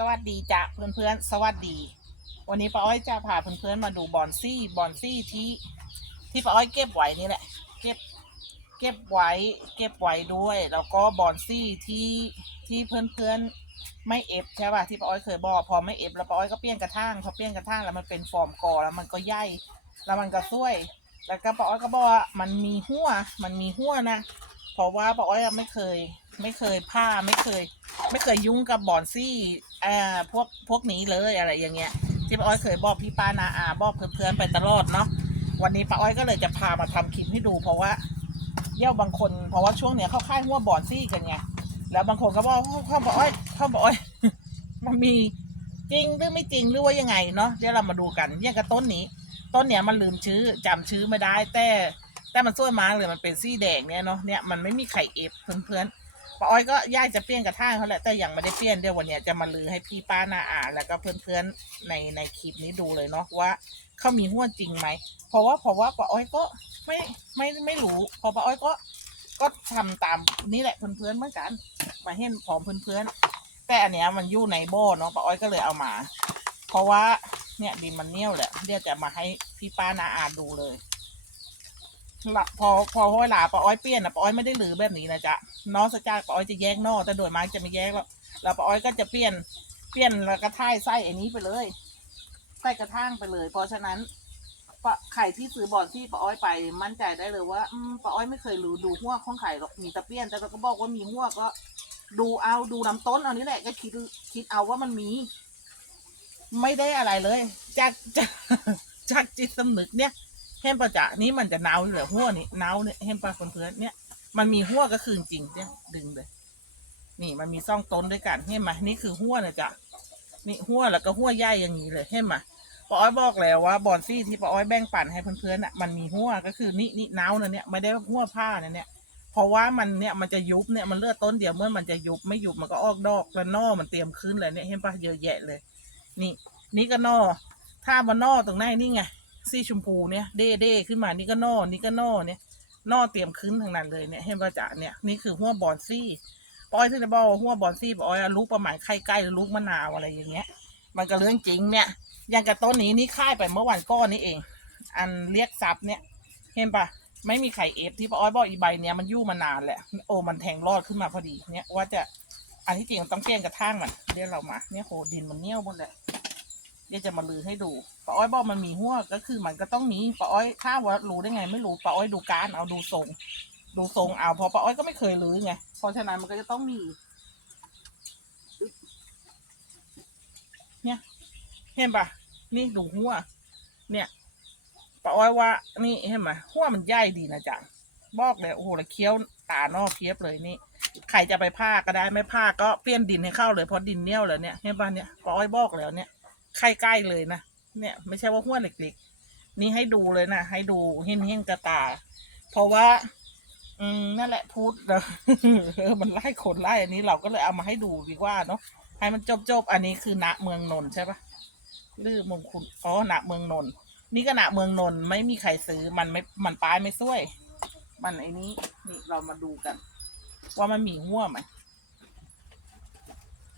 สวัสดีจ้ะเพื่อนๆ สวัสดี วันนี้ป้าอ้อยจะพาเพื่อนๆมาดูบอนซี่บอนซี่ที่ที่ป้าอ้อยเก็บไว้นี่แหละ เก็บเก็บไว้เก็บไว้ด้วย แล้วก็บอนซี่ที่ที่เพื่อนๆไม่เอฟใช่ป่ะที่ป้าอ้อยเคยบอกพอไม่เอฟแล้วป้าอ้อยก็เปลี่ยนกระถางพอเปลี่ยนกระถางแล้วมันเป็นฟอร์มกอแล้วมันก็ใหญ่แล้วมันก็ช่วย แล้วก็ป้าอ้อยก็บอกว่ามันมีหัวมันมีหัวนะเพราะว่าป้าอ้อยไม่เคย ไม่เคยผ้าไม่เคย ไม่เคยยุ่งกับบอนซี่อ่าพวกพวกนี้เลยอะไรอย่างเงี้ยที่ป้าอ้อยเคยบอกพี่ป้านาอาบอกเพื่อนๆไปตลอดเนาะวันนี้ป้าอ้อยก็เลยจะพามาทำคลิปให้ดู เพราะว่าเย่าบางคนเพราะว่าช่วงเนี้ยเขาค่ายหัวบอนซี่กันไงแล้วบางคนก็บอกเข้าป้าอ้อยเข้าป้าอ้อยมันมีจริงหรือไม่จริงหรือว่ายังไงเนาะเดี๋ยวเรามาดูกันอย่างกับต้นนี้ ต้นเนี้ยมันลืมชื่อจำชื่อไม่ได้แต่แต่มันสวยมากเลยมันเป็นซี่แดงเนี่ยเนาะเนี่ยมันไม่มีไข่เอฟเพื่อนๆ ป้าอ้อยก็ย่ายจะเปลี่ยนกระถางเขาแหละแต่ยังไม่ได้เปลี่ยนเดี๋ยววันเนี้ยจะมาลือให้พี่ป้านาอาแล้วก็เพื่อนๆในในคลิปนี้ดูเลยเนาะว่าเขามีหัวจริงไหมเพราะว่าเพราะว่าป้าอ้อยก็ไม่ไม่ไม่รู้เพอป้าอ้อยก็ก็ทำตามนี่แหละเพื่อนๆเหมือนกัน มาเห็นพร้อมเพื่อนๆแต่อันเนี้ยมันอยู่ในโบ้เนาะป้าอ้อยก็เลยเอามา เพราะว่าเนี่ยดินมันเนี้ยวแหละเดี๋ยวจะมาให้พี่ป้านาอาดูเลย ละพอพอห้อยหลาป้าอ้อยเปลี่ยนนะป้าอ้อยไม่ได้หรือแบบนี้นะจ๊ะน้องสจากป้าอ้อยจะแยกนอกแต่โดยมากจะไม่แยกแล้วแล้วป้าอ้อยก็จะเปลี่ยนเปลี่ยนแล้วก็ท่ายไส้อันนี้ไปเลยใส่กระทั่งไปเลย เพราะฉะนั้นปะไข่ที่ซื้อบอนที่ป้าอ้อยไปมั่นใจได้เลยว่าอืมป้าอ้อยไม่เคยรู้ดูหัวของไข่หรอกมีแตะเปลี่ยน แต่เราก็บอกว่ามีหัวก็ ดูเอาดูลำต้นเอานี่แหละก็คิดคิดเอาว่ามันมี ไม่ได้อะไรเลย จากจากจากจิตสำนึกเนี่ย เห็นปะจะนี่มันจะเนาอยู่เลยหัวนี่เนาเนี่ยเห็นปะเพื่อนๆเนี่ยมันมีหัวก็คือจริงเนี่ยดึงเลยนี่มันมีซ่องต้นด้วยกันเห็นไหมนี่คือหัวนะจ๊ะนี่หัวแล้วก็หัวใหญ่อย่างนี้เลยเห็นไหมป้าอ้อยบอกแล้วว่าบอนซี่ที่ป้าอ้อยแบ่งปันให้เพื่อนๆน่ะมันมีหัวก็คือนี่นี่เนาเนี่ยไม่ได้หัวผ้านะเนี่ยเพราะว่ามันเนี่ยมันจะยุบเนี่ยมันเลือดต้นเดียวเมื่อมันจะยุบไม่ยุบมันก็ออกดอกแล้วนอมันเตรียมขึ้นเลยเนี่ยเห็นปะเยอะแยะเลย นี่ นี่ก็นอถ้าบนนอตรงไหนนี่ไง สีชมพูเนี่ยเด้เด้ขึ้นมานี่ก็นอนี่ก็นอเนี่ยนอเตรียมขึ้นทางนั้นเลยเนี่ยเห็นป่ะจ๊ะเนี่ยนี่คือหัวบอนซี่ปอยที่จะบอกว่หัวบอนซี่ปอยลูกประมาณไข่ใกล้หรือลูกมะนาวอะไรอย่างเงี้ย มันก็เรื่องจริงเนี่ยอย่างกับต้นนี้นี่ค่ายไปเมื่อวันก้อนนี่เอง อันเรียกซับเนี่ย เห็นปะไม่มีไข่เอฟที่ปอยบอกอีใบเนี่ยมันยู่มานานแหละโอ้มันแทงรอดขึ้นมาพอดีเนี่ยว่าจะอันที่จริงต้องแกล้งกระทั่งมันเรียกเรามาเนี่ยโหดินมันเนี้ยวหมดเลย เดี๋ยวจะมาลือให้ดูป้าอ้อยบอกมันมีหัวก็คือมันก็ต้องมีป้าอ้อยถ้าว่ารู้ได้ไง ไม่รู้ป้าอ้อยดูการเอาดูทรง ดูทรงเอาเพราะป้าอ้อยก็ไม่เคยลือไงเพราะฉะนั้นมันก็จะต้องมีเนี่ยเห็นปะนี่ดูหัว เนี่ยป้าอ้อยว่า นี่เห็นไหมหัวมันใหญ่ดีนะจ๊ะบอกเลยโอ้โหแล้วเคี้ยวตานอกเพียบเลยนี่ใครจะไปผ้าก็ได้ไม่ผ้าก็เปลี่ยนดินให้เข้าเลยเพราะดินเนี้ยวเลยเนี่ยเห็นปะเนี่ยป้าอ้อยบอกแล้วเนี่ย ใกล้ๆเลยนะเนี่ย ไม่ใช่ว่าห้วนเล็กๆนี่ให้ดูเลยนะให้ดูเห็นเห็นกระตา เพราะว่า อืมนั่นแหละพูดเออมันไล่คนไล่อันนี้เราก็เลยเอามาให้ดูดีกว่าเนาะให้มันจบจบๆอันนี้คือณเมืองนนท์ใช่ปะลือมงคุณอ๋อณเมืองนนท์นี่ก็ณเมืองนนท์ไม่มีใครซื้อมันไม่มันปลายไม่ซ้วย มันไอ้นี้นี่เรามาดูกัน ว่ามันมีหัวไหม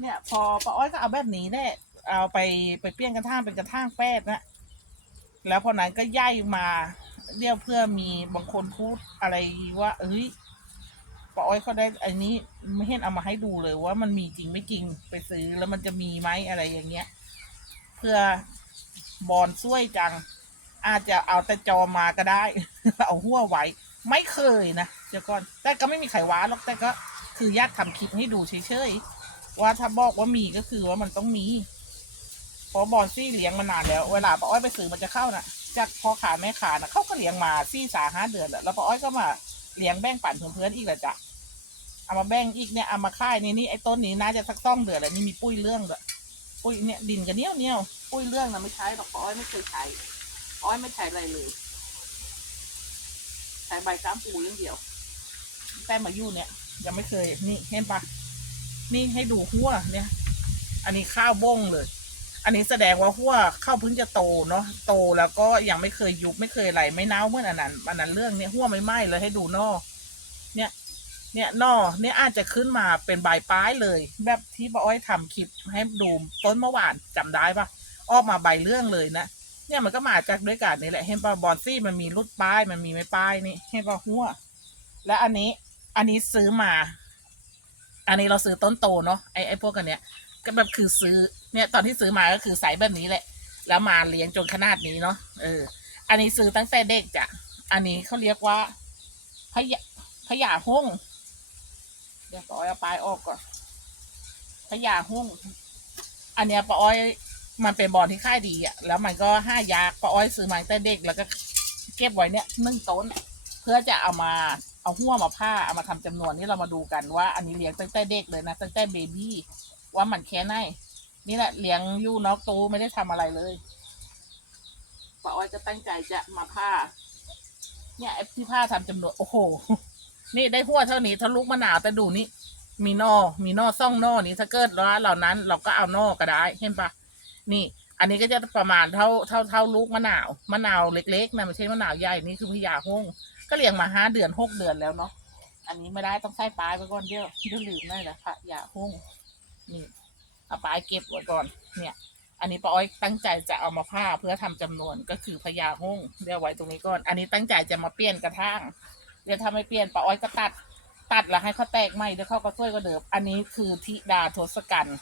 เนี่ย พอป้าอ้อยก็เอาแบบนี้แหละ เอาไปไปเปลี่ยนกระถางเป็นกระถางแป้ดนะแล้วพอนั้นก็ย่ายมาเรียกเพื่อมีบางคนพูดอะไรว่าเอ้ยป้าอ้อยเขาได้อันนี้ไม่เห็นเอามาให้ดูเลยว่ามันมีจริงไม่จริงไปซื้อแล้วมันจะมีไหมอะไรอย่างเงี้ย เพื่อบอลช่วยจัง อาจจะเอาแต่จอมาก็ได้ เอาหัวไว้ ไม่เคยนะเดี๋ยวก่อนแต่ก็ไม่มีใครว้าหรอกแต่ก็คือญาติทำคลิปให้ดูเฉยๆว่าถ้าบอกว่ามีก็คือว่ามันต้องมี เพราะบอลซี่เลี้ยงมานานแล้ว เวลาป้าอ้อยไปซื้อมันจะเข้าน่ะจากพ่อขาแม่ขาน่ะเขาก็เลี้ยงมาซี่สาห้าเดือนแล้วแล้วป้าอ้อยก็มาเลี้ยงแบ่งปันเพื่อนๆอีกแหละจ้ะเอามาแบ่งอีกเนี่ยเอามาค่ายนี่นี่ไอ้ต้นนี้น่าจะสักต้องเดือนแล้วนี่มีปุ้ยเรื่องด้วยปุ้ยเนี่ยดินกันเนี้ยวเนี้ยวปุ้ยเรื่องนะไม่ใช้หรอกป้าอ้อยไม่เคยใช้ป้าอ้อยไม่ใช้อะไรเลยใช้ใบก้ามปูอย่างเดียวแต่มาอยู่เนี่ยยังไม่เคยนี่เห็นปะนี่ให้ดูหัวเนี่ย อันนี้ข้าวบ้งเลย อันนี้แสดงว่าหัวเข้าเพิ่งจะโตเนาะโตแล้วก็ยังไม่เคยยุบไม่เคยอะไรไม่เน่าเมื่อนอันนั้นอันนั้นเรื่องเนี่ยหัวไม่ไหม้เลยให้ดูนอกเนี่ยเนี่ยนอเนี่ยอาจจะขึ้นมาเป็นใบปลายเลย แบบที่ป้าอ้อยทำคลิปให้ดูต้นเมื่อวานจำได้ปะออกมาใบเรื่องเลยนะเนี่ยมันก็มาจากด้วยกันนี่แหละเห็นปะบอนซี่มันมีรุดปลายมันมีไม่ปลายนี่เห็นปะหัว และอันนี้อันนี้ซื้อมา อันนี้เราซื้อต้นโตเนาะไอไอพวกกันเนี้ยก็แบบคือซื้อ เนี่ยตอนที่ซื้อมาก็คือใส่แบบนี้แหละ แล้วมาเลี้ยงจนขนาดนี้เนาะเออ อันนี้ซื้อตั้งแต่เด็กจ้ะอันนี้เขาเรียกว่าพยาพยาห้องเดี๋ยวปอ้อยเอาปลายออกก่อนพยาห้องอันเนี้ยปอ้อยมันเป็นบอลที่ค่ายดีอะ แล้วมันก็ห้ายากปอ้อยซื้อมาตั้งแต่เด็กแล้วก็เก็บไว้เนี่ยนึ่งต้น เพื่อจะเอามาเอาหัวมาผ้าเอามาทำจำนวนนี่เรามาดูกันว่า อันนี้เลี้ยงตั้งแต่เด็กเลยนะตั้งแต่เบบี้ว่ามันแค่ไหน นี่แหละเลี้ยงยูนอกตูไม่ได้ทำอะไรเลยป้าอ้อยจะตั้งใจจะมาผ้า เนี่ยไอ้ที่ผ้าทำจำนวนโอ้โห นี่ได้หัวเท่านี้ทะลุมะนาวแต่ดูนี่มีนอมีนอซ่องนอนี่ถ้าเกิดว่าเหล่านั้น เราก็เอานอก็ได้เห็นปะนี่ อันนี้ก็จะประมาณเท่าเท่าเท่าลูกมะนาวมะนาวเล็กๆนะไม่ใช่มะนาวใหญ่นี่คือพญาห้องก็เลี้ยงมาห้าเดือนหกเดือนแล้วเนาะอันนี้ไม่ได้ต้องใส่ปลายไปก่อนเดี๋ยวเดี๋ยวลืมได้แหละพระยาห้องนี่ เอาปลายเก็บไว้ก่อน เนี่ย อันนี้ป้าอ้อยตั้งใจจะเอามาผ้าเพื่อทำจำนวนก็คือพญาห้งเดี๋ยวไว้ตรงนี้ก่อน อันนี้ตั้งใจจะมาเปลี่ยนกระถางเดี๋ยวถ้าไม่เปลี่ยนป้าอ้อยก็ตัด ตัดแล้วให้เขาแตกใหม่เดี๋ยวเขาก็ช่วยก็เดิมอันนี้คือธิดาทศกัณฐ์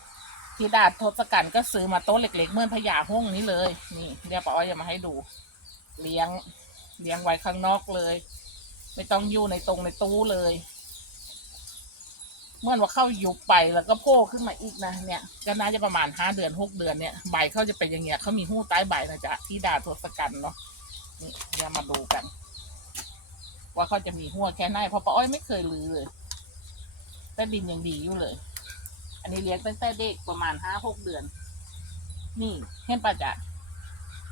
ธิดาทศกัณฐ์ก็ซื้อมาโต๊ะเล็ก ๆ เมื่อนพญาห้งนี้เลย นี่เดี๋ยวป้าอ้อยจะมาให้ดู เลี้ยงเลี้ยงไว้ข้างนอกเลย ไม่ต้องอยู่ในตรงในตู้เลย เมื่อว่าเข้ายุบไปแล้วก็โผล่ขึ้นมาอีกนะเนี่ยก็น่าจะประมาณห้าเดือนหกเดือนเนี่ยใบเขาจะเป็นอย่างเงี้ยเขามีหู้ใต้ใบนะจ๊ะที่ดาทศกัณฐ์เนาะนี่เดี๋ยวมาดูกัน ว่าเขาจะมีหัวแค่ไหนเพราะป้าอ้อยไม่เคยลือเลยแต่ดินยังดีอยู่เลย อันนี้เลี้ยงตั้งแต่เด็กประมาณห้าหกเดือน นี่เห็นป่ะจ๊ะ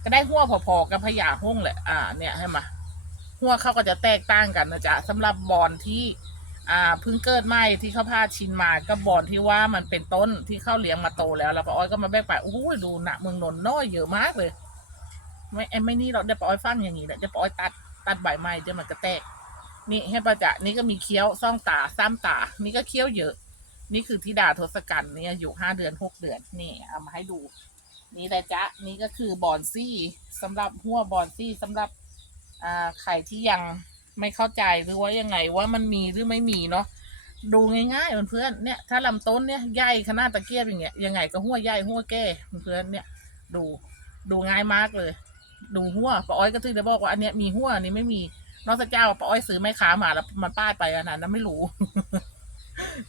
ก็ได้หัวพอๆกับพญาห้องแหละอ่า เนี่ยให้มาหัวเขาก็จะแตกต่างกันนะจ๊ะสำหรับบอลที่ อ่าเพิ่งเกิดใหม่ที่เขาพาชินมาก็บอลที่ว่ามันเป็นต้นที่เข้าเลี้ยงมาโตแล้วแล้วป้าอ้อยก็มาแบกไปโอ้ดูหนักเมืองนนท์น้อยเยอะมากเลย ไม่ไอ้ไม่นี่เราเดี๋ยวป้าอ้อยฟังอย่างนี้แหละเดี๋ยวป้าอ้อยตัดตัดใบไม้เดี๋ยวมันก็แตก นี่ให้ประจะนี่ก็มีเคี้ยวซ่องตาซ้ำตา นี่ก็เคี้ยวเยอะ นี่คือธิดาทศกัณฐ์เนี่ยอยู่ห้าเดือนหกเดือนนี่เอามาให้ดู นี่แหละจ๊ะนี่ก็คือบอนซี่สำหรับหัวบอนซี่สำหรับอ่าใครที่ยัง ไม่เข้าใจหรือว่ายังไงว่ามันมีหรือไม่มีเนาะดูง่ายๆเพื่อนๆเนี่ย ถ้าลำต้นเนี่ยใหญ่ขนาดตะเกียบอย่างเงี้ยยังไงก็หัวใหญ่หัวแก่เพื่อนๆเนี่ย ดูดูง่ายมากเลยดูหัวป้าอ้อยก็ถึงได้บอกว่าอันเนี้ยมีหัวอันนี้ไม่มีนอกจากเจ้าป้าอ้อยซื้อไม้ค้ามาแล้วมันป้ายไปอันนั้นไม่รู้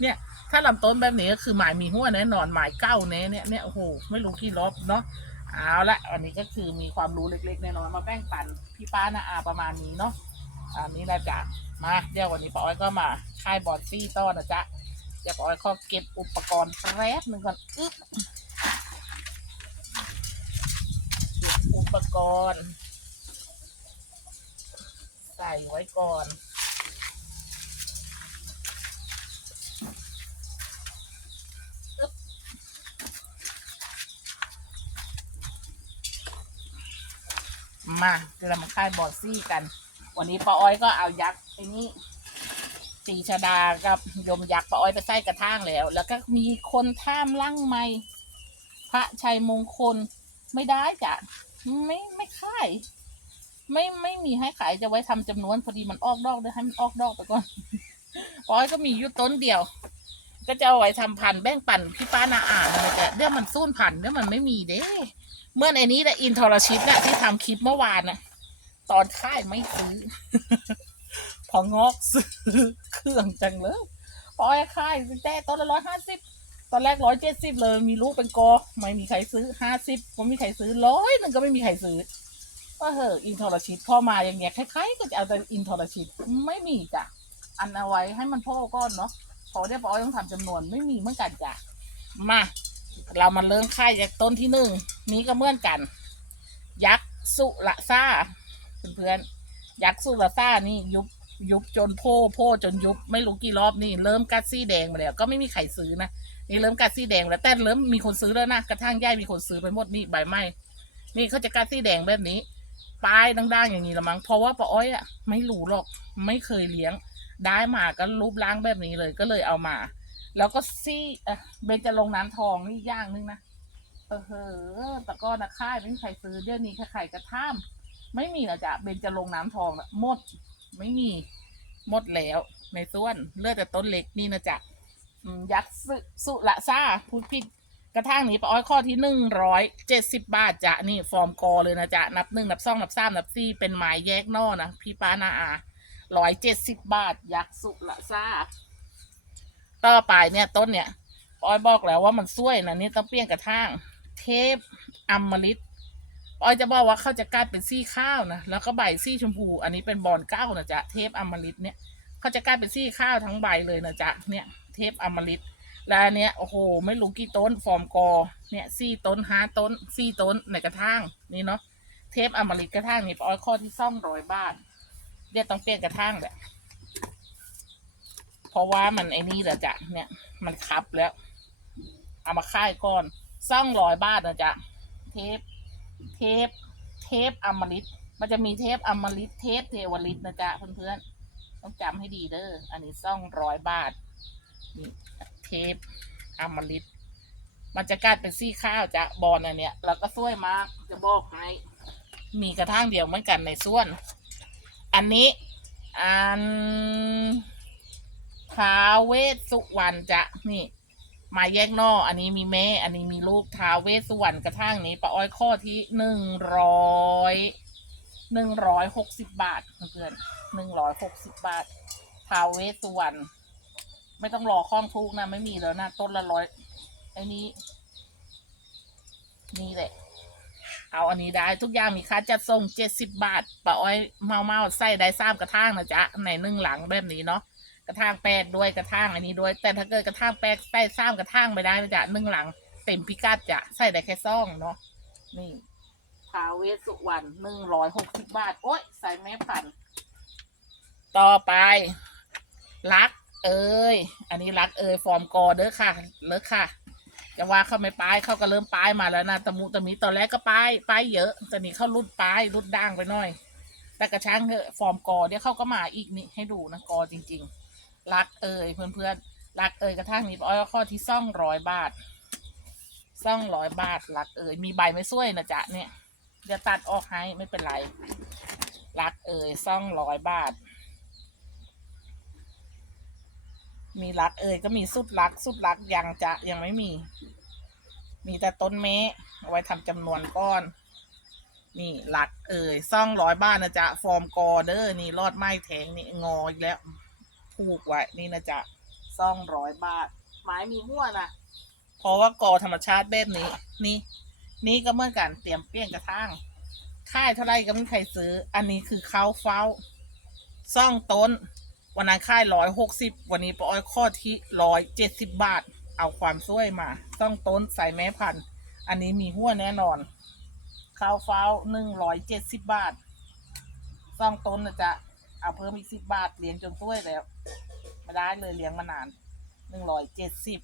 เนี่ย ถ้าลำต้นแบบนี้ก็คือหมายมีหัวแน่นอนหมายเก้าแน่เนี่ยเนี่ยโอ้โหไม่รู้กี่รอบเนาะเอาละอันนี้ก็คือมีความรู้เล็กๆน้อยๆมาแบ่งปันพี่ป้านาอาประมาณนี้เนาะ อันนี้แหละจ้ะมาเดี๋ยววันนี้ป้าอ้อยก็มาค่ายบอดซี่ต้อนนะจ๊ะเดี๋ยวป้าอ้อยขอเก็บอุปกรณ์แป๊บหนึ่งก่อนอึ๊บอุปกรณ์ ใส่ไว้ก่อนมาเดี๋ยวเรามาค่ายบอดซี่กัน วันนี้ป้าอ้อยก็เอายักษ์ไอ้นี่สีชดากับยมยักษ์ป้าอ้อยไปใส่กระทางแล้ว แล้วก็มีคนท่ามลั่งไม่พระชัยมงคลไม่ได้จ้ะไม่ไม่ค่ายไม่ไม่มีให้ขายจะไว้ทำจำนวนพอดีมันออกดอกด้วยให้มันออกดอกไปก่อนป้าอ้อยก็มียู่ต้นเดียว ก็จะเอาไว้ทำพันแบ่งปันพี่ป้านาอ่านนะจ๊ะเดี๋ยวมันสู้นพันเดี๋ยวมันไม่มีเด้เมื่อในนี้แหละอินทรชิตเนี่ยที่ทำคลิปเมื่อวานน่ะ ตอนค่ายไม่ซื้อ พองอกซื้อเครื่องจังเลยพอไอ้ค่ายแต่ตอนละร้อยห้าสิบตอนแรกร้อยเจ็ดสิบเลย มีลูกเป็นกอ ไม่มีใครซื้อห้าสิบก็ไม่มีใครซื้อร้อยนึงก็ไม่มีใครซื้อก็เหอะอินทรชิตพ่อมาอย่างเงี้ยคล้ายๆก็จะเอาแต่อินทรชิตไม่มีจ้ะอันเอาไว้ให้มันพ่อก้อนเนาะพอได้ปอยต้องทำจำนวนไม่มีเหมือนกันจ้ะมาเรามาเริ่มค่ายจากต้นที่หนึ่งนี้ก็เหมือนกัน ยักษ์สุรซ่า เพื่อนๆยักษ์สุรซ่านี่ยุบยุบจนโพโพจนยุบไม่รู้กี่รอบนี่เริ่มกัดซี่แดงมาแล้ว ก็ไม่มีใครซื้อนะนี่เริ่มกัดซี่แดงแล้วแต่เริ่มมีคนซื้อแล้วนะกระทั่งย่ายมีคนซื้อไปหมดนี่ใบไม้นี่เขาจะกัดซี่แดงแบบนี้ปลายดังๆ อย่างนี้ละมั้งเพราะว่าป้าอ้อยอะไม่รู้หรอกไม่เคยเลี้ยง ได้มาก็รูปร่างแบบนี้เลยก็เลยเอามา แล้วก็ซี่เบญจรงน้ำทองนี่อย่างหนึงนะเออเฮ้อแต่ก็นะค่ายไม่มีใครซื้อเดี๋ยวนี้ใครๆก็ท่าม ไม่มีนะจ๊ะเบญจรงน้ำทองน่ะหมด ไม่มีหมดแล้ว ในส่วนเลือดแต่ต้นเล็กนี่นะจ๊ะยักษ์สุละซ่าพูดผิดกระทั่งนี้ปะอ้อยข้อที่หนึ่งร้อยเจ็ดสิบบาทจ้ะนี่ฟอร์มกอเลยนะจ๊ะนับหนึ่งนับสองนับสามนับสี่เป็นหมายแยกนอนะพี่ป้านาอาร้อยเจ็ดสิบบาท ยักษ์สุละซ่าต่อไปเนี่ยต้นเนี่ยปอยบอกแล้วว่ามันช่วยนะนี่ต้องเปลี่ยนกระทั่งเทพอมฤต ปอยจะบอกว่าเขาจะกลายเป็นซี่ข้าวนะแล้วก็ใบซี่ชมพู อันนี้เป็นบอนเก้านะจ๊ะเทพอมฤตเนี่ยเขาจะกลายเป็นซี่ข้าวทั้งใบเลยนะจ๊ะเนี่ย เทพอมฤตแล้วอันเนี้ยโอ้โหไม่รู้กี่ต้นฟอร์มกอเนี่ยซี่ต้นห้าต้นซี่ต้นในกระทั่งนี่เนาะเทพอมฤตกระทั่งนี่ปอยข้อที่ซ่อมร้อยบาทเดี๋ยวต้องเปลี่ยนกระทั่งแหละเพราะว่ามันไอ้นี่แหละจ้ะเนี่ยมันคับแล้ว เอามาค่ายก่อนซ่องร้อยบาทนะจ๊ะเทป เทป เทปอมฤตมันจะมีเทปอมฤตเทปเทวฤตนะจ๊ะเพื่อนๆ ต้องจำให้ดีเด้อ อันนี้ซ่องร้อยบาท นี่เทปอมฤตมันจะกลายเป็นซี่ข้าวจ้ะบอลอันเนี้ยแล้วก็ช่วยมากจะบอกให้มีกระทั่งเดียวเหมือนกันในส่วน อันนี้อันท้าเวสสุวรรณจะนี่ มาแยกนอกอันนี้มีแม่ อันนี้มีลูกท้าเวสสุวรรณกระทั่งนี้ปะอ้อยข้อที่หนึ่งร้อยหนึ่งร้อยหกสิบบาทเพื่อนหนึ่งร้อยหกสิบบาทท้าเวสสุวรรณไม่ต้องรอข้องทุกนะ ไม่มีแล้วนะ ต้นละร้อยไอ้นี้ นี่แหละ เอาอันนี้ได้ ทุกอย่างมีค่าจัดส่งเจ็ดสิบบาทปะอ้อยเมาเมาใส่ได้ซ้ำกระทั่งนะจ๊ะในหนึ่งหลังแบบนี้เนาะ กระทางแปดด้วยกระทางอันนี้ด้วย แต่ถ้าเกิดกระทางแปดแปดซ้ำกระทางไม่ได้นะจะหนึ่งหลัง เต็มพิกัดจะใส่ได้แค่ซ่องเนาะนี่ทาเวสสุวรรณหนึ่งร้อยหกสิบบาท โอ๊ย ใส่แม่พันธุ์ต่อไป รัก เอ้ย อันนี้รักเอ้ยฟอร์มกอเด้อค่ะเลิกค่ะจะว่าเขาไม่ป้ายเขาก็เริ่มป้ายมาแล้วนะตะมุตะมิตอนแรกก็ป้ายป้ายเยอะตอนนี้เขารุดป้ายรุดด่างไปหน่อย แต่กระช่างเถอะฟอร์มกอเดี๋ยวเขาก็มาอีกนี่ให้ดูนะกอจริง ๆ รักเอ่ยเพื่อนๆรักเอ่ยกระทั่งนี้อ้อยข้อที่ซ่องร้อยบาทซ่องร้อยบาทรักเอ่ยมีใบไม่ช่วยนะจ๊ะเนี่ยเดี๋ยวตัดออกให้ไม่เป็นไรรักเอ่ยซ่องร้อยบาท มีรักเอ่ยก็มีสุดรัก สุดรักยังจะยังไม่มี มีแต่ต้นเมะเอาไว้ทำจำนวนก้อนนี่หลักเอ่ยซ่องร้อยบาทนะจ๊ะ ฟอร์มกอเดอร์นี่รอดไม้แทงนี่งออีกแล้ว ผูกไว้นี่นะจ๊ะซ่องร้อยบาท ไม้มีหัวนะเพราะว่ากอธรรมชาติแบบนี้ นี่ นี่ก็เหมื่อนกันเตรียมเปลี่ยนกระทั่งค่ายเท่าไรก็ไม่มีใครซื้อ อันนี้คือข้าวเฝ้าซ่องต้น วันนั้นค่ายร้อยหกสิบวันนี้ปออ้อยข้อที่ร้อยเจ็ดสิบบาท เอาความช่วยมาซ่องต้นใส่แม่พันธุ์อันนี้มีหัวแน่นอนข้าวเฝ้าหนึ่งร้อยเจ็ดสิบบาทซ่องต้นนะจ๊ะ เอาเพิ่มอีกสิบบาทเลี้ยงจนถ้วยแล้วไม่ได้เลยเลี้ยงมานานหนึ่งร้อยเจ็ดสิบ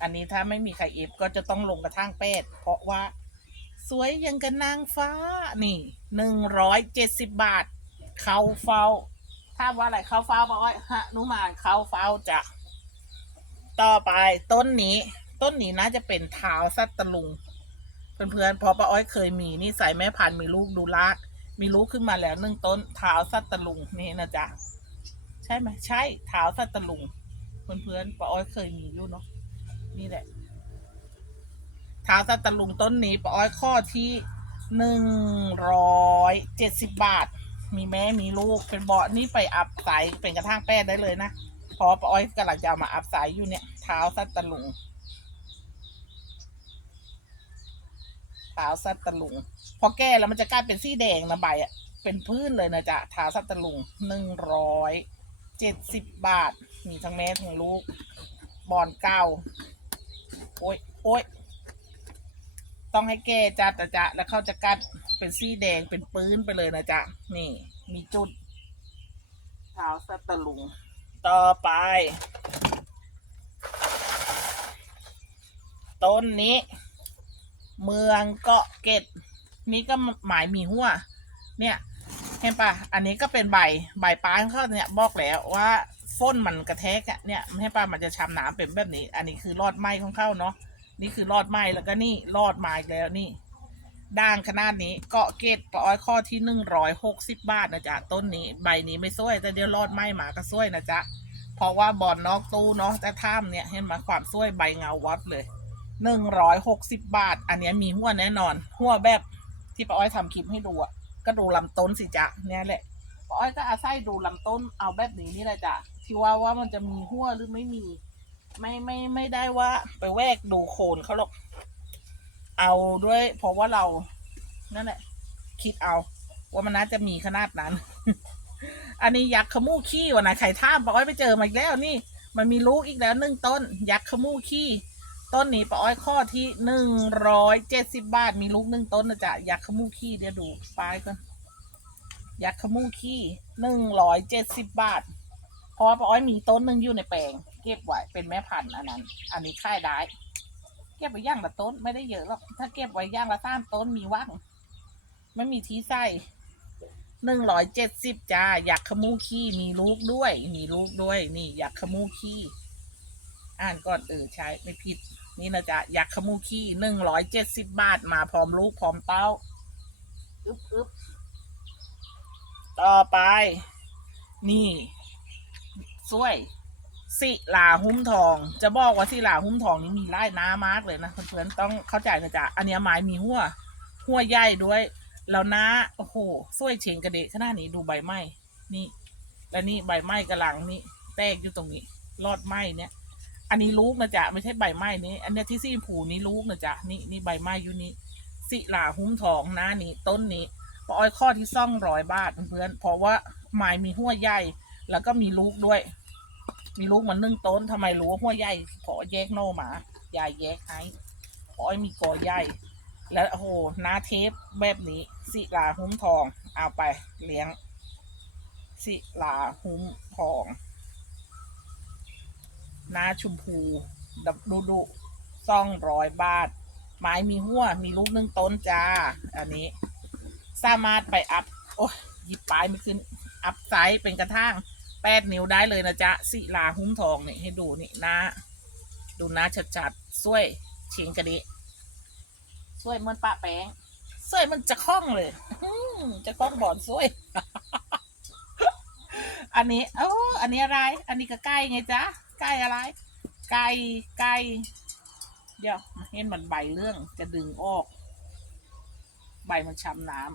อันนี้ถ้าไม่มีไข่เอฟก็จะต้องลงกระทั่งเป็ดเพราะว่า สวยยังกับนางฟ้านี่หนึ่งร้อยเจ็ดสิบบาท เขาเฝ้า ถ้าว่าอะไรเขาเฝ้าบอกว่าฮะนุมานเขาเฝ้าจะต่อไปต้นนี้ ต้นนี้น่าจะเป็นเท้าสัตตลุงเพื่อนๆเพอป้าอ้อยเคยมีนี่ใส่แม่พันธุ์มีลูกดูลาก มีลูกขึ้นมาแล้วหนึ่งต้นเท้าสัตตลุงนี่นะจ๊ะใช่ไหมใช่เท้าสัตตลุงเพื่อนๆป้าอ้อยเคยมีอยู่เนาะนี่แหละเท้าสัตตลุงต้นนี้ป้าอ้อยข้อที่หนึ่งร้อยเจ็ดสิบบาท มีแม่มีลูกเป็นเบาะนี่ไปอัพใสเป็นกระทั่งแป้ได้เลยนะพอป้าอ้อยกำลังจะเอามาอัพใสอยู่เนี่ยเท้าสัตตลุง เท้าสัตตะลุง พอแก้แล้วมันจะกลายเป็นสีแดงนะใบอะเป็นพื้นเลยนะจ๊ะเท้าสัตตะลุงหนึ่งร้อยเจ็ดสิบบาท มีทั้งแม่ทั้งลูก บอนเก้าโอ้ยโอ้ยต้องให้แก้จ้ะแต่จ๊ะแล้วเขาจะกัดเป็นสีแดงเป็นปื้นไปเลยนะจ๊ะ นี่ มีจุดเท้าสัตตะลุง ต่อไป ต้นนี้ เมืองเกาะเกร็ดนี่ก็หมายมีหัว เนี่ยเห็นปะอันนี้ก็เป็นใบใบปลายของเขาเนี่ยบอกแล้วว่าฟ้นมันกระแทกอะเนี่ยเห็นปะมันจะช้ำนามเป็นแบบนี้ อันนี้คือรอดไหมของเขาเนาะนี่คือรอดไหมแล้วก็นี่รอดมาอีกแล้วนี่ด่างขนาดนี้เกาะเกตปลอยข้อที่หนึ่งร้อยหกสิบบาทนะจ๊ะต้นนี้ใบนี้ไม่ซ้วยแต่เดี๋ยวรอดไหมหมาก็ซ้วยนะจ๊ะเพราะว่าบอลนอกตู้เนาะแต่ท่ามเนี่ยเห็นไหมความซ้วยใบเงาวัดเลย หนึ่งร้อยหกสิบบาท อันนี้มีหัวแน่นอน หัวแบบที่ป้าอ้อยทำคลิปให้ดูอะก็ดูลำต้นสิจ๊ะเนี่ยแหละป้าอ้อยก็อาศัยดูลำต้นเอาแบบนี้นี่แหละจ้ะที่ว่าว่ามันจะมีหัวหรือไม่มี ไม่ไม่ไม่ได้ว่า ไปแวกดูโคนเขาหรอก เอาด้วย เพราะว่าเรา นั่นแหละ คิดเอา ว่ามันน่าจะมีขนาดนั้น อันนี้ยักษ์ขมูขี้วันไหนะไข่ท่ามป้าอ้อยไปเจอมาอีกแล้วนี่ มันมีลูกอีกแล้วหนึ่งต้น ยักษ์ขมูขี้ ต้นนี้ป้าอ้อยข้อที่หนึ่งร้อยเจ็ดสิบบาท มีลูกหนึ่งต้นนะจ๊ะยักษ์ขมูขี้เดี๋ยวดูปลายก่อนยักษ์ขมูขี้หนึ่งร้อยเจ็ดสิบบาท เพราะว่าป้าอ้อยมีต้นหนึ่งอยู่ในแปลง เก็บไว้เป็นแม่พันธุ์อันนั้น อันนี้ค่ายได้ เก็บไว้ย่างละต้นไม่ได้เยอะหรอก ถ้าเก็บไว้ย่างละสามต้นมีว่างไม่มีที่ใส่หนึ่งร้อยเจ็ดสิบจ้า อยักขมูขี้มีลูกด้วย มีลูกด้วย นี่ อยักขมูขี้ อ่านก่อนเออใช่ไม่ผิด นี่นะจ๊ะยักษ์ขมูขี้หนึ่งร้อยเจ็ดสิบบาทมาพร้อมลูกพร้อมเต้าอึบอึบต่อไป นี่สวยสิลาหุ้มทอง จะบอกว่าสิลาหุ้มทองนี่มีไล่น้ามากเลยนะเพื่อนๆต้องเข้าใจนะจ๊ะอันนี้ไม้มีหัวหัวใหญ่ด้วย แล้วน้าโอ้โหสวยเฉงกระเดะขนาดนี้ดูใบไม้นี่ แล้วนี่ใบไม้กำลังนี่แตกอยู่ตรงนี้รอดไม้เนี่ย อันนี้ลูกนะจ๊ะไม่ใช่ใบไม้นี้ อันเนี้ยที่ซี่ผูนี่ลูกนะจ๊ะนี่นี่ใบไม้อยู่นี่สิลาหุ้มทองนะนี่ต้นนี้ปอ้อยข้อที่ซ่องร้อยบาทเพื่อนๆเพราะว่าไม้มีหัวใหญ่แล้วก็มีลูกด้วย มีลูกมันนึ่งต้นทำไมรู้ว่าหัวใหญ่เพราะแยกโนมายายแยกให้ปอ้อยมีกอใหญ่ แล้วโอ้โหนาเทปแบบนี้ สิลาหุ้มทอง เอาไปเลี้ยง สิลาหุ้มทอง นาชุมพูดับดูดูซ่องร้อยบาท ไม้มีหัว มีลูกหนึ่งต้นจ้า อันนี้ สามารถไปอัพ โอ้ยหยิบปลายไม่ขึ้น อัพไซส์เป็นกระทั่งแปดนิ้วได้เลยนะจ๊ะศิลาหุ้มทองนี่ให้ดูนี่นะ ดูนะชัดๆสวยเฉียงกะดิสวยเหมือนปะแป้งสวยมันจะคล้องเลยจะคล้องบอลสวย อันนี้โอ้อันนี้อะไร อันนี้ก็ไก่ไงจ๊ะ ไก่อะไร ไก่ไก่เดี๋ยวเห็นมันใบเรื่องจะดึงออก ใบมันช้ำน้ำ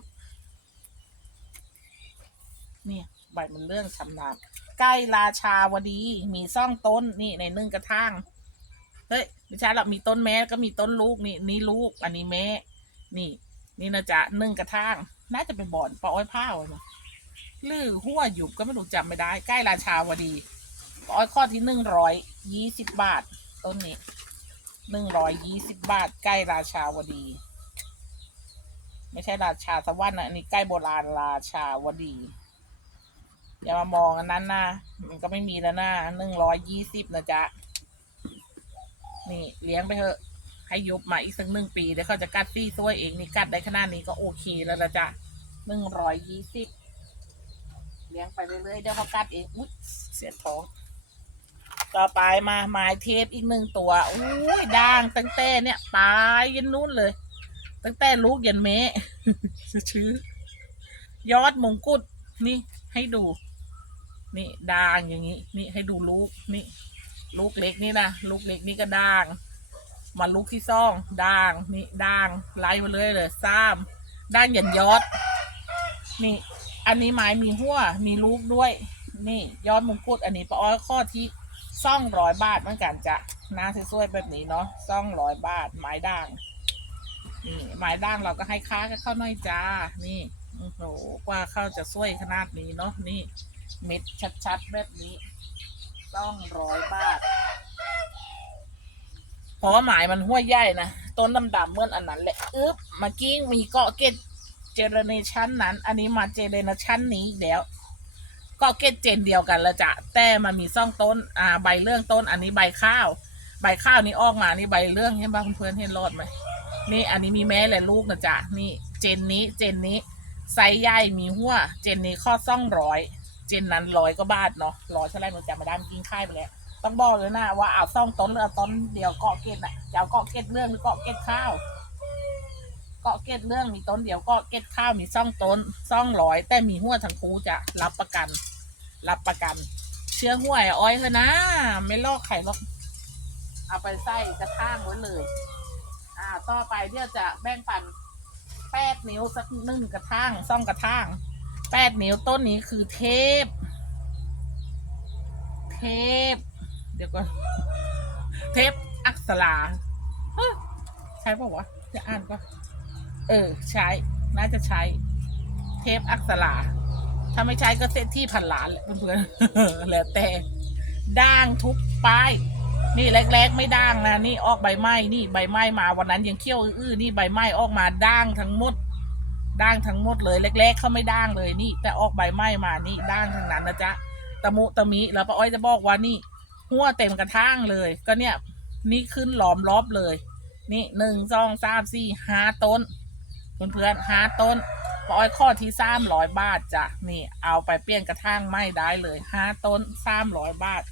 เนี่ยใบมันเรื่องช้ำน้ำใกล้ราชาวดี มีซ่องต้นนี่ในนึ่งกระทั่งเฮ้ยไม่ใช่หรอกมีต้นแม่ก็มีต้นลูกนี่นี่ลูก อันนี้แม่ นี่ นี่นะจ๊ะนึ่งกระทั่งน่าจะเป็นบ่อนปลาอ้อยผ้าวะนะลือหัวหยุบก็ไม่รู้จำไม่ได้ ใกล้ราชาวดี ปลาอ้อยข้อที่หนึ่งร้อยยี่สิบบาท ต้นนี้หนึ่งร้อยยี่สิบบาท ใกล้ราชาวดี ไม่ใช่ราชาสวรรค์นะอันนี้ใกล้โบราณราชาวดี อย่ามามองอันนั้นนะมันก็ไม่มีแล้วนะหนึ่งร้อยยี่สิบนะจ๊ะ นี่เลี้ยงไปเถอะ ให้ยุบมาอีกสักหนึ่งปีเดี๋ยวเขาจะกัดซี่ซ้วยเองนี่กัดได้ขนาดนี้ก็โอเคแล้วละจ๊ะหนึ่งร้อยยี่สิบเลี้ยงไปเรื่อยๆเดี๋ยวเขากัดเอง อุ๊ย เสียท้อง ต่อไปมาไม้เทปอีกหนึ่งตัวอุ้ยด่างตั้งแต่เนี่ยปลายยันนู้นเลย ตั้งแต่ลูกยันเมะชื่อยอดมงกุฎนี่ให้ดู นี่ด่างอย่างนี้ นี่ให้ดูลูกนี่ ลูกเล็กนี่นะลูกเล็กนี่ก็ด่าง มาลูกที่ซ่องด่าง นี่ด่างไล่มาเลยเลยซ้ำด่างยันยอด นี่ อันนี้ไม้มีหัวมีลูกด้วย นี่ ยอดมงกุฎอันนี้ปลาอ้อยข้อที่ ซ่องร้อยบาทเหมือนกันจะน้าสวยๆแบบนี้เนาะซ่องร้อยบาทไม้ด่าง นี่ไม้ด่างเราก็ให้ค้ากันเข้าน่อยจ้า นี่โอ้โหกว่าเข้าจะสวยขนาดนี้เนาะนี่ เม็ดชัดๆแบบนี้ต้องร้อยบาทเพราะหมายมันห้วยใหญ่นะต้นดำๆเมื่อนอันนั้นแหละอึ๊บเมื่อกี้มีเกาะเกตเจเนเรชันนั้น อันนี้มาเจเนเรชันนี้อีกแล้ว กาะเกตเจนเดียวกันละจ้ะแต่มันมีซ่องต้นอ่าใบเรื่องต้น อันนี้ใบข้าว ใบข้าวนี้ออกมานี่ใบเรื่องเห็นป่ะเพื่อนเห็นรอดไหมนี่อันนี้มีแม่และลูกนะจ๊ะนี่เจนนี้เจนนี้ไซส์ใหญ่มีหัว เจนนี้ข้อซ่องร้อยเจนนั้นร้อยก็บาทเนาะร้อยเท่าไหรหนูจำไม่ได้มันกินค่ายไปแล้วต้องบอกเลยนะว่าเอาซ่องต้นหรือเอาต้นเดียวเกาะเกตน่ะจะเอาเกาะเกตเรื่องหรือเกาะเกตข้าวเกาะเกตเรื่องมีต้นเดียวเกาะเกตข้าวมีซ่องต้นซ่องร้อยแต่มีหัวทั้งคู่จะรับประกัน รับประกัน เชื่อห้วยอ้อยเถอะนะ ไม่ลอกไข่หรอก เอาไปใส่กระท่างไว้เลย อ่า ต่อไปเดี๋ยวจะแบ่งปันแปดนิ้วสักหนึ่งกระท่างซ่องกระท่างแปดนิ้วต้นนี้คือเทพ เทพ เดี๋ยวก่อนเทพอักษราเฮ้ยใช่ปะวะจะอ่านก็ เออ ใช้ น่าจะใช้ เทพอักษรา ถ้าไม่ใช้ก็เซตที่พันล้านแหละเพื่อนๆแล้วแต่ด่างทุกป้าย นี่แรกๆไม่ด่างนะนี่ออกใบไม้นี่ใบไม้มาวันนั้นยังเขี้ยวอื้อนี่ใบไม้ออกมาด่างทั้งหมดด่างทั้งหมดเลยแรกๆเขาไม่ด่างเลยนี่ แต่ออกใบไม้มานี่ด่างทั้งนั้นนะจ๊ะตะมุตะมิแล้วป้าอ้อยจะบอกว่านี่ หัวเต็มกระทั่งเลย ก็เนี่ย นี่ขึ้นหลอมรอบเลย นี่หนึ่งสองสามสี่ห้าต้น เพื่อนๆห้าต้น ป้อ้อยข้อที่สามร้อยบาทจ้ะนี่เอาไปเปลี่ยนกระทั่งไม่ได้เลยห้าต้นสามร้อยบาท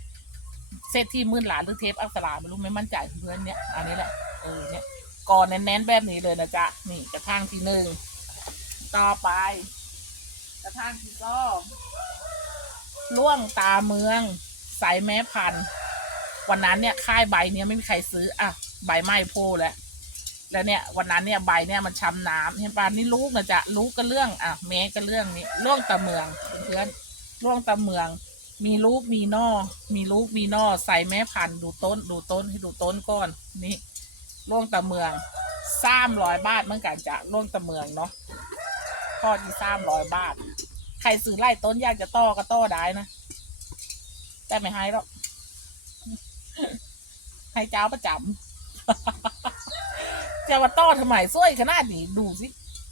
เซตที่มื่นหลานหรือเทปอักษราไม่รู้ไม่มั่นใจเพื่อนเนี่ยอันนี้แหละเออเนี่ยก่อนแน่นๆแบบนี้เลยนะจ๊ะนี่กระทั่งที่หนึ่งต่อไป กระทั่งที่สองล่วงตาเมืองสายแม่พัน วันนั้นเนี่ยค่ายใบเนี้ยไม่มีใครซื้ออะใบไม้โพแล้ว แล้วเนี่ยวันนั้นเนี่ยใบเนี่ยมันช้ำน้ำเห็นปะนี่ลูกนะจ๊ะลูกก็เรื่องอะแม่ก็เรื่องนี้ล่วงตาเมืองเพื่อนๆล่วงตาเมือง มีลูกมีนอมีลูกมีนอใส่แม่พันธุ์ดูต้นดูต้นให้ดูต้นก่อนนี่ล่วงตะเมืองสามร้อยบาทเหมือนกันจ้ะล่วงตะเมืองเนาะข้อที่สามร้อยบาท ใครซื้อไล่ต้นอยากจะต่อก็ต่อได้นะแต่ไม่ให้หรอกให้เจ้าประจำ จะมาต่อทำไมสวยขนาดนี้ดูสิ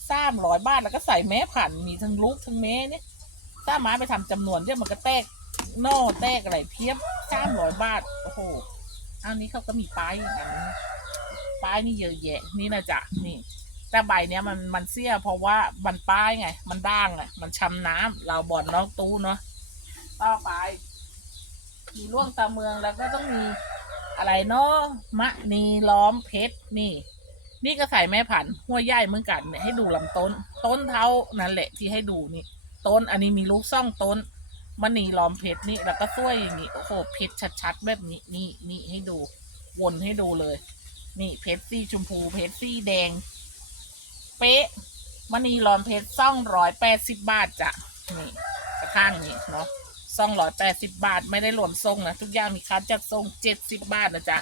สามร้อยบาทแล้วก็ใส่แม่พันมีทั้งลูกทั้งแม่เนี่ยถ้าไม้ไปทำจำนวนเดี๋ยมันก็แตกน่แตกอะไรเพียบสามร้อยบาทโอ้โหอันนี้เขาก็มีป้ายอย่างนั้ป้ายนี่เยอะแยะ นี่นะจ๊ะนี่แต่ใบเนี้ยมันมันเสียเพราะว่ามันป้ายไง มันด่างไงมันช้ำน้ำเราบ่อนนอกตู้เนาะต่อไปมีร่วงตาเมืองแล้วก็ต้องมีอะไรเนาะมะนีล้อมเพชรนี่ นี่ก็ใส่แม่ผันหัวใหญ่เหมือนกันเนี่ยให้ดูลำต้น ต้นเท่านั่นแหละที่ให้ดูนี่ ต้นอันนี้มีลูกซ่องต้นมันนีล้อมเพชรนี่แล้วก็สวยอย่างนี้โอ้โหเพชรชัดๆแบบนี้นี่นี่ให้ดู วนให้ดูเลย นี่เพชรสีชมพูเพชรสีแดง เป๊ะมันนีล้อมเพชรซ่องร้อยแปดสิบบาทจ้ะนี่กระทั่งนี่เนาะซ่องร้อยแปดสิบบาทไม่ได้รวมทรงนะทุกอย่างมีค่าจัดทรงเจ็ดสิบบาทนะจ๊ะ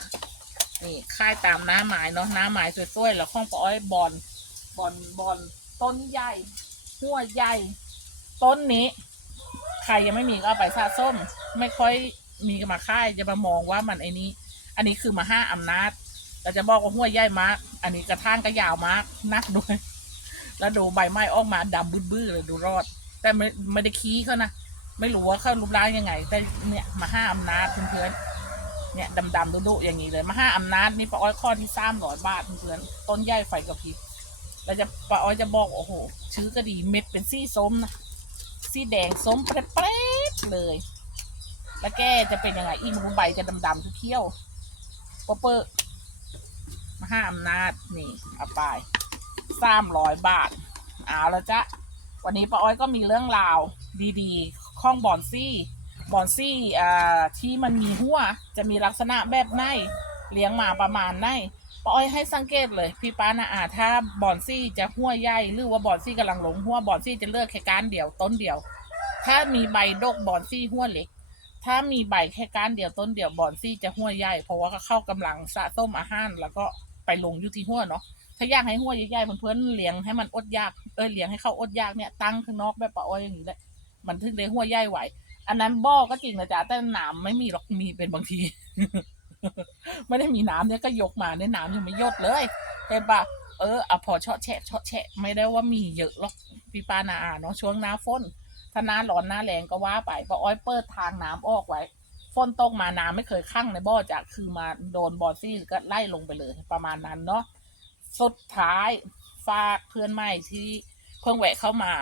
นี่ค่ายตามน้าหมายเนาะน้าหมายสวยๆแล้วข้องปออ้อยบอลบอลบอลต้นใหญ่หัวใหญ่ต้นนี้ ใครยังไม่มีก็เอาไปสะส้ม ไม่ค่อยมีกมาค่ายจะมามองว่ามันไอ้นี้ อันนี้คือมาห้าอำนาจเราจะบอกว่าหัวใหญ่มาก อันนี้กระท่างก็ยาวมากนักด้วย แล้วดูใบไม้ออกมาดำบื้อๆเลยดูรอด แต่ไม่ไม่ได้ขี้เขานะ ไม่รู้ว่าเขารูปร่างยังไง แต่เนี่ยมาห้าอำนาจเพื่อนๆ เนี่ยดำๆดุๆอย่างนี้เลย มาห้าอำนาจนี่ปลาอ้อยข้อที่สามร้อยบาทเพื่อนต้นใหญ่ไฟกระพริบแล้วจะปลาอ้อยจะบอกโอ้โห ชื้อก็ดีเม็ดเป็นสีส้มนะสีแดงส้มเปรดๆเลย แล้วแกจะเป็นยังไงอีกรูใบจะดำๆเขี้ยวปอเปอร์มาห้าอำนาจนี่เอาไปสามร้อยบาทเอาแล้วจ้ะวันนี้ป้าอ้อยก็มีเรื่องราวดีๆข้องบอนซี่ บอนซี่อ่าที่มันมีหัวจะมีลักษณะแบบไหนเลี้ยงมาประมาณไหนป้าอ้อยให้สังเกตเลย พี่ป้านะอาถ้าบอนซี่จะหัวใหญ่หรือว่าบอนซี่กำลังหลงหัวบอนซี่จะเลือกแค่ก้านเดียวต้นเดียว ถ้ามีใบดกบอนซี่หัวเล็ก ถ้ามีใบแค่ก้านเดียวต้นเดียวบอนซี่จะหัวใหญ่เพราะว่าเขาเข้ากำลังสะสมอาหารแล้วก็ไปลงอยู่ที่หัวเนาะถ้าอยากให้หัวใหญ่ๆเพื่อนๆเลี้ยงให้มันอดยากเอ้ยเลี้ยงให้เข้าอดยากเนี่ยตั้งข้างนอกแบบปะอ้อยอย่างนี้แหละมันถึงได้หัวใหญ่ไหว อันนั้นบ่อก็จริงนะจ๊ะแต่นามไม่มีหรอกมีเป็นบางที ไม่ได้มีน้ำเนี่ยก็ยกมาเนี่ยน้ำยังไม่ยดเลยเห็นปะเอออะพอเชาะแฉะเชาะแฉะไม่ได้ว่ามีเยอะหรอกปีปานาอาเนาะช่วงหน้าฝนถ้าหน้าร้อนหน้าแรงก็ว่าไปปะอ้อยเปิดทางน้ำออกไว้ฝนตกมาน้ำไม่เคยคั่งในบ่อจากคือมาโดนบ่อซี่ก็ไล่ลงไปเลยประมาณนั้นเนาะสุดท้ายฝากเพื่อนใหม่ที่เพิ่งแวะเข้ามา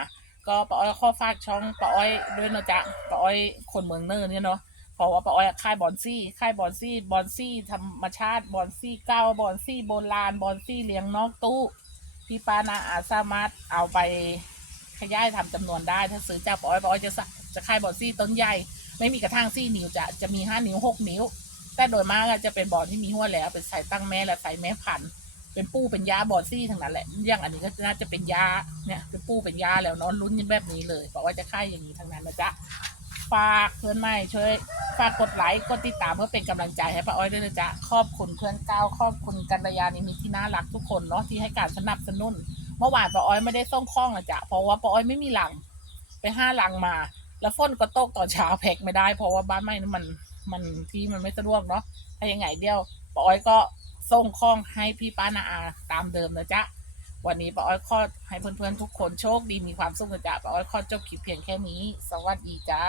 ก็ป้าอ้อยข้อฝากช่องป้าอ้อยด้วยเนาะจ๊ะป้าอ้อยคนเมืองเนินเนี่ยเนาะเพราะว่าป้าอ้อยค่ายบอนซี่ค่ายบอนซี่บอนซี่ธรรมชาติบอนซี่เก้าบอนซี่โบราณบอนซี่เลี้ยงนอกตู้พี่ป้านาอาสามารถเอาไปขยายทำจำนวนได้ ถ้าซื้อจากป้าอ้อยป้าอ้อยจะจะค่ายบอนซี่ต้นใหญ่ ไม่มีกระทั่งซี่นิ้วจะจะมีห้านิ้วหกนิ้ว แต่โดยมากจะเป็นบอลที่มีหัวแล้วเป็นสายตั้งแม่และสายแม่พันธุ์ เป็นปูเป็นยาบอลซี่ทั้งนั้นแหละอย่างอันนี้ก็น่าจะเป็นยาเนี่ยเป็นปูเป็นยาแล้วเนอนลุ้นกันแบบนี้เลยบอกว่าจะค่ายอย่างนี้ทั้งนั้นนะจ๊ะฝากเพื่อนใหม่ช่วยฝากกดไลค์กดติดตามเพื่อเป็นกำลังใจให้ป้าอ้อยด้วยนะจ๊ะขอบคุณเพื่อนก้าวขอบคุณกัลยาณิมิตที่น่ารักทุกคนเนาะที่ให้การสนับสนุนเมื่อวานป้าอ้อยไม่ได้ส่งข้องอะจ๊ะเพราะว่าป้าอ้อยไม่มีหลัง ไปห้าหลังมา แล้วฝนก็ตกตอนเช้าแพ็กไม่ได้ เพราะว่าบ้านไม่นั้นมันมันที่มันไม่สะดวกเนาะถ้ายังไงเดียวป้าอ้อยก็ ส่งข้องให้พี่ป้านาอาตามเดิมนะจ๊ะ วันนี้ป้าอ้อยขอให้เพื่อนๆทุกคนโชคดีมีความสุขนะจ๊ะป้าอ้อยขอจบคลิปเพียงแค่นี้ สวัสดีจ้า